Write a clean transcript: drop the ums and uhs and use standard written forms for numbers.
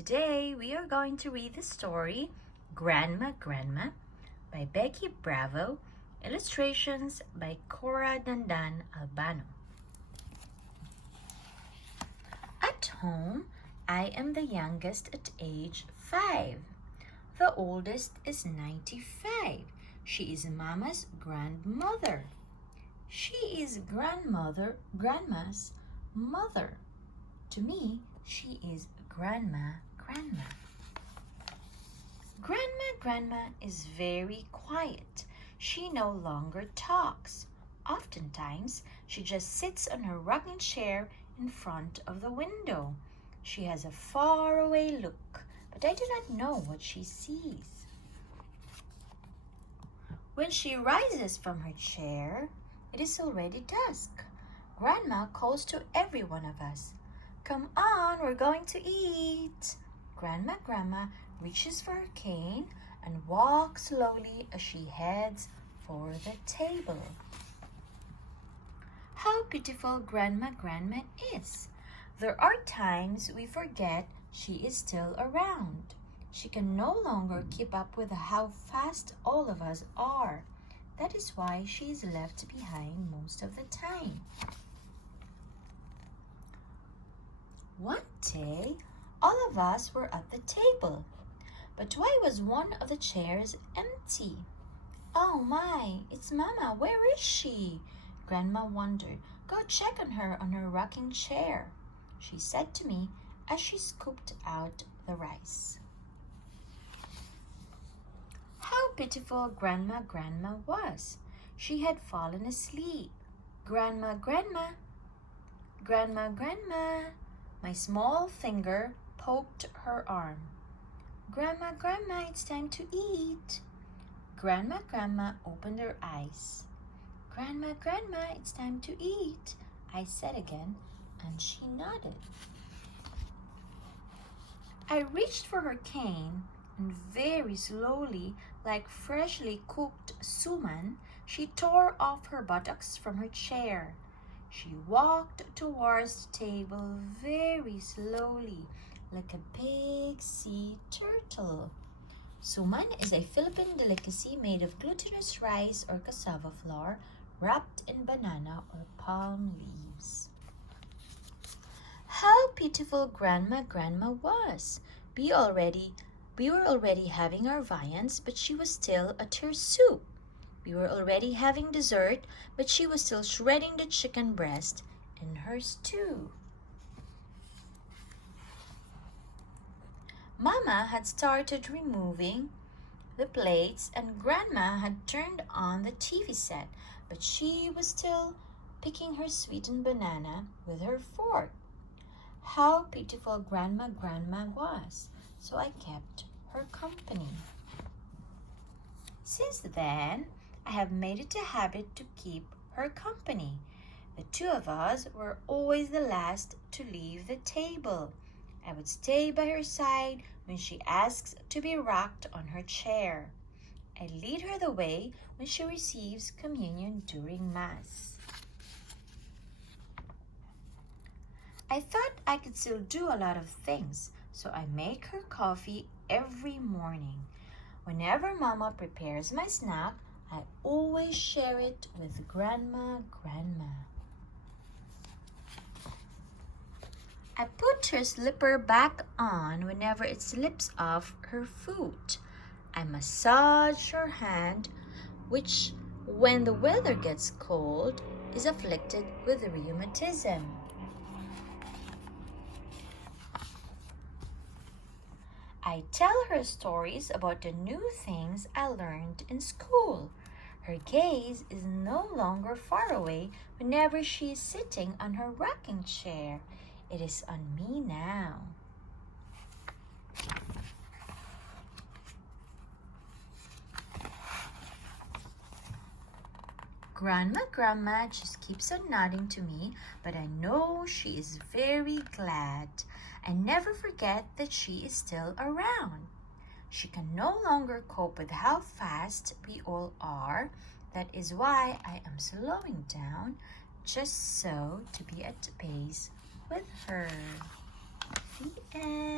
Today we are going to read the story Grandma by Becky Bravo, illustrations by Kora Dandan-Albano. At home, I am the youngest at age 5. The oldest is 95. She is Mama's grandmother. She is Grandma's mother. To me, she is Grandma. Grandma is very quiet. She no longer talks. Oftentimes, she just sits on her rocking chair in front of the window. She has a faraway look, but I do not know what she sees. When she rises from her chair, it is already dusk. Grandma calls to every one of us. Come on, we're going to eat. Grandma reaches for her cane and walks slowly as she heads for the table. How beautiful Grandma is. There are times we forget she is still around. She can no longer keep up with how fast all of us are. That is why she is left behind most of the time. One day, all of us were at the table, but why was one of the chairs empty? Oh my, it's Mama, where is she? Grandma wondered. Go check on her rocking chair, she said to me as she scooped out the rice. How pitiful Grandma was. She had fallen asleep. Grandma. My small finger poked her arm. Grandma, it's time to eat. Grandma opened her eyes. Grandma, it's time to eat, I said again, and she nodded. I reached for her cane, and very slowly, like freshly cooked suman, she tore off her buttocks from her chair. She walked towards the table very slowly, like a big sea turtle. Suman is a Philippine delicacy made of glutinous rice or cassava flour wrapped in banana or palm leaves. How pitiful Grandma was. We were already having our viands, but she was still at her soup. We were already having dessert, but she was still shredding the chicken breast in her stew. Mama had started removing the plates and Grandma had turned on the TV set, but she was still picking her sweetened banana with her fork. How pitiful Grandma was, so I kept her company. Since then, I have made it a habit to keep her company. The two of us were always the last to leave the table. I would stay by her side when she asks to be rocked on her chair. I lead her the way when she receives communion during Mass. I thought I could still do a lot of things, so I make her coffee every morning. Whenever Mama prepares my snack, I always share it with Grandma. I put her slipper back on whenever it slips off her foot. I massage her hand, which, when the weather gets cold, is afflicted with rheumatism. I tell her stories about the new things I learned in school. Her gaze is no longer far away whenever she is sitting on her rocking chair. It is on me now. Grandma just keeps on nodding to me, but I know she is very glad. I never forget that she is still around. She can no longer cope with how fast we all are. That is why I am slowing down, just so to be at pace with her. The end.